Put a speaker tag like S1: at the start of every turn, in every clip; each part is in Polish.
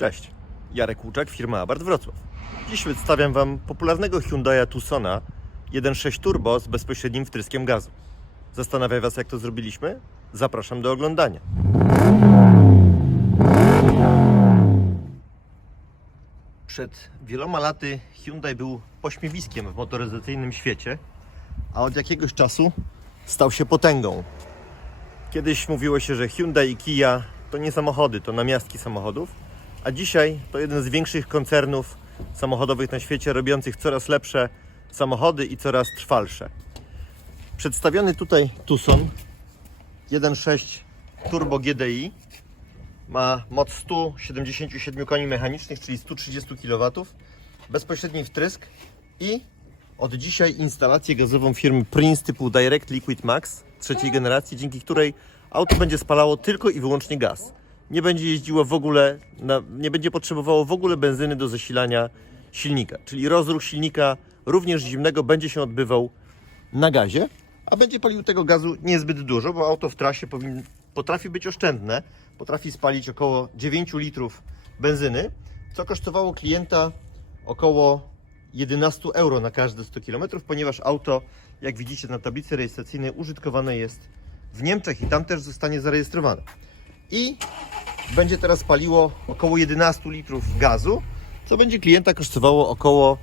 S1: Cześć, Jarek Łuczak, firma Abarth Wrocław. Dziś przedstawiam Wam popularnego Hyundai'a Tucsona 1.6 Turbo z bezpośrednim wtryskiem gazu. Zastanawia Was, jak to zrobiliśmy? Zapraszam do oglądania. Przed wieloma laty Hyundai był pośmiewiskiem w motoryzacyjnym świecie, a od jakiegoś czasu stał się potęgą. Kiedyś mówiło się, że Hyundai i Kia to nie samochody, to namiastki samochodów, a dzisiaj to jeden z większych koncernów samochodowych na świecie, robiących coraz lepsze samochody i coraz trwalsze. Przedstawiony tutaj Tucson 1.6 Turbo GDI ma moc 177 koni mechanicznych, czyli 130 kW, bezpośredni wtrysk i od dzisiaj instalację gazową firmy Prince typu Direct Liquid Max trzeciej generacji, dzięki której auto będzie spalało tylko i wyłącznie gaz. Nie będzie jeździło w ogóle, na, nie będzie potrzebowało w ogóle benzyny do zasilania silnika. Czyli rozruch silnika również zimnego będzie się odbywał na gazie, a będzie palił tego gazu niezbyt dużo, bo auto w trasie powin, potrafi być oszczędne, potrafi spalić około 9 litrów benzyny, co kosztowało klienta około 11 euro na każde 100 km, ponieważ auto, jak widzicie na tablicy rejestracyjnej, użytkowane jest w Niemczech i tam też zostanie zarejestrowane. I będzie teraz paliło około 11 litrów gazu, co będzie klienta kosztowało około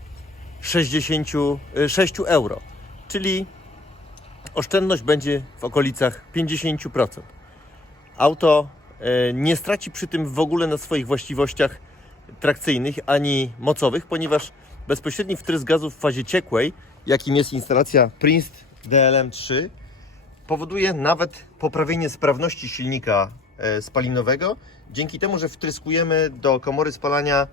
S1: 66 euro, czyli oszczędność będzie w okolicach 50%. Auto e, nie straci przy tym w ogóle na swoich właściwościach trakcyjnych ani mocowych, ponieważ bezpośredni wtrysk gazu w fazie ciekłej, jakim jest instalacja Prince DLM3, powoduje nawet poprawienie sprawności silnika spalinowego, dzięki temu, że wtryskujemy do komory spalania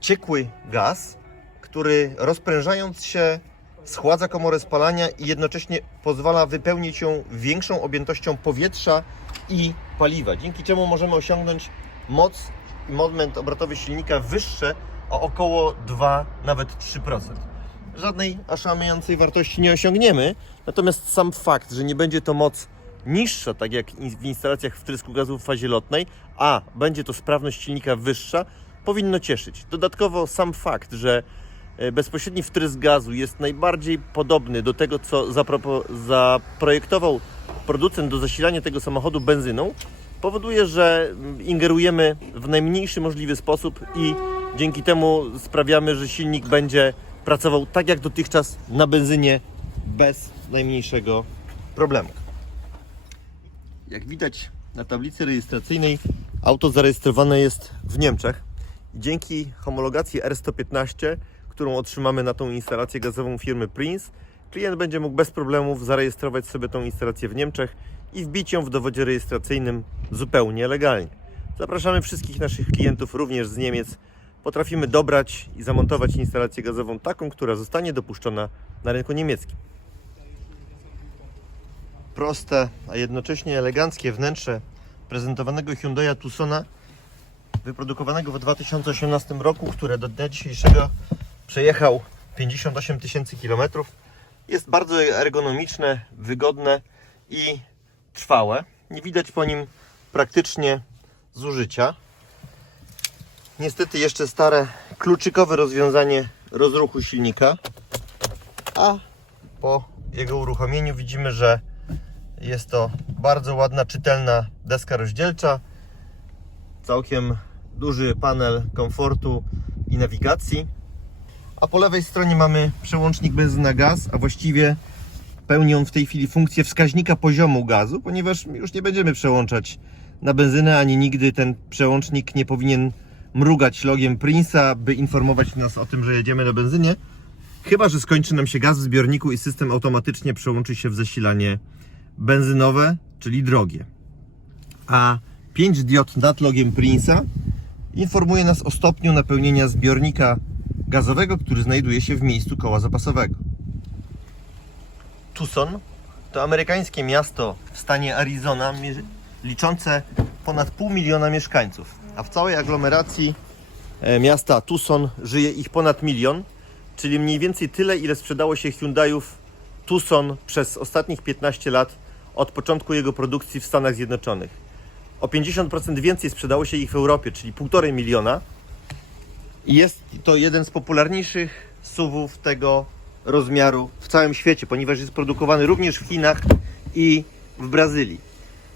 S1: ciekły gaz, który rozprężając się schładza komorę spalania i jednocześnie pozwala wypełnić ją większą objętością powietrza i paliwa, dzięki czemu możemy osiągnąć moc i moment obrotowy silnika wyższe o około 2, nawet 3%. Żadnej aszałamiającej wartości nie osiągniemy, natomiast sam fakt, że nie będzie to moc niższa, tak jak w instalacjach wtrysku gazu w fazie lotnej, a będzie to sprawność silnika wyższa, powinno cieszyć. Dodatkowo sam fakt, że e, bezpośredni wtrysk gazu jest najbardziej podobny do tego, co zaprojektował producent do zasilania tego samochodu benzyną, powoduje, że mm, ingerujemy w najmniejszy możliwy sposób i dzięki temu sprawiamy, że silnik będzie pracował tak jak dotychczas na benzynie bez najmniejszego problemu. Jak widać na tablicy rejestracyjnej, auto zarejestrowane jest w Niemczech. Dzięki homologacji R115, którą otrzymamy na tą instalację gazową firmy Prince, klient będzie mógł bez problemów zarejestrować sobie tą instalację w Niemczech i wbić ją w dowodzie rejestracyjnym zupełnie legalnie. Zapraszamy wszystkich naszych klientów również z Niemiec. Potrafimy dobrać i zamontować instalację gazową taką, która zostanie dopuszczona na rynku niemieckim proste, a jednocześnie eleganckie wnętrze prezentowanego Hyundai'a Tucsona wyprodukowanego w 2018 roku, które do dnia dzisiejszego przejechał 58 tysięcy kilometrów. Jest bardzo ergonomiczne, wygodne i trwałe. Nie widać po nim praktycznie zużycia. Niestety jeszcze stare kluczykowe rozwiązanie rozruchu silnika, a po jego uruchomieniu widzimy, że jest to bardzo ładna, czytelna deska rozdzielcza, całkiem duży panel komfortu i nawigacji. A po lewej stronie mamy przełącznik benzyna-gaz, a właściwie pełni on w tej chwili funkcję wskaźnika poziomu gazu, ponieważ już nie będziemy przełączać na benzynę, ani nigdy ten przełącznik nie powinien mrugać logiem Prince'a, by informować nas o tym, że jedziemy na benzynie. Chyba, że skończy nam się gaz w zbiorniku i system automatycznie przełączy się w zasilanie benzynowe, czyli drogie. A 5 diod nad logiem Prince'a informuje nas o stopniu napełnienia zbiornika gazowego, który znajduje się w miejscu koła zapasowego. Tucson to amerykańskie miasto w stanie Arizona, liczące ponad pół miliona mieszkańców, a w całej aglomeracji e, miasta Tucson żyje ich ponad milion, czyli mniej więcej tyle, ile sprzedało się Hyundai'ów Tucson przez ostatnich 15 lat od początku jego produkcji w Stanach Zjednoczonych. o 50% więcej sprzedało się ich w Europie, czyli 1,5 miliona. I jest to jeden z popularniejszych SUVów tego rozmiaru w całym świecie, ponieważ jest produkowany również w Chinach i w Brazylii.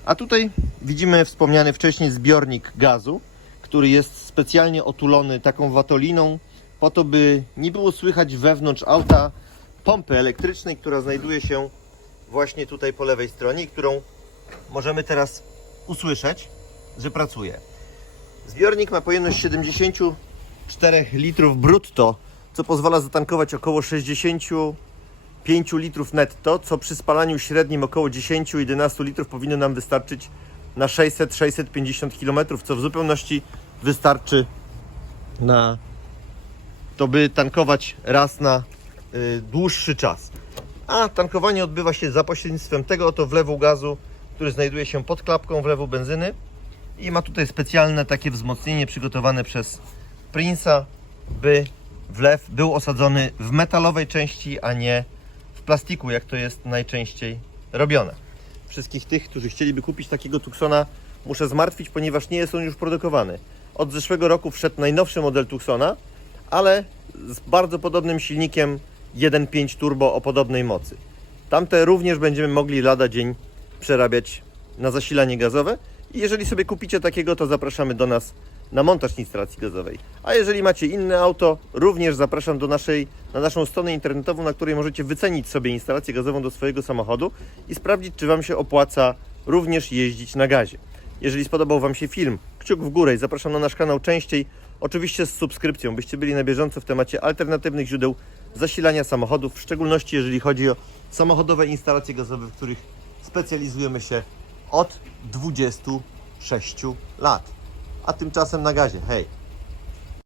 S1: A tutaj widzimy wspomniany wcześniej zbiornik gazu, który jest specjalnie otulony taką watoliną, po to by nie było słychać wewnątrz auta pompy elektrycznej, która znajduje się właśnie tutaj po lewej stronie którą możemy teraz usłyszeć, że pracuje. Zbiornik ma pojemność 74 litrów brutto, co pozwala zatankować około 65 litrów netto, co przy spalaniu średnim około 10-11 litrów powinno nam wystarczyć na 600-650 km, co w zupełności wystarczy na to, by tankować raz na y, dłuższy czas. A tankowanie odbywa się za pośrednictwem tego oto wlewu gazu, który znajduje się pod klapką wlewu benzyny i ma tutaj specjalne takie wzmocnienie przygotowane przez Prince'a, by wlew był osadzony w metalowej części, a nie w plastiku, jak to jest najczęściej robione. Wszystkich tych, którzy chcieliby kupić takiego Tucsona, muszę zmartwić, ponieważ nie jest on już produkowany. Od zeszłego roku wszedł najnowszy model Tucsona, ale z bardzo podobnym silnikiem 1.5 turbo o podobnej mocy. Tamte również będziemy mogli lada dzień przerabiać na zasilanie gazowe. I jeżeli sobie kupicie takiego, to zapraszamy do nas na montaż instalacji gazowej. A jeżeli macie inne auto, również zapraszam do naszej, na naszą stronę internetową, na której możecie wycenić sobie instalację gazową do swojego samochodu i sprawdzić, czy Wam się opłaca również jeździć na gazie. Jeżeli spodobał Wam się film, kciuk w górę i zapraszam na nasz kanał częściej, oczywiście z subskrypcją, byście byli na bieżąco w temacie alternatywnych źródeł zasilania samochodów, w szczególności jeżeli chodzi o samochodowe instalacje gazowe, w których specjalizujemy się od 26 lat. A tymczasem na gazie. Hej!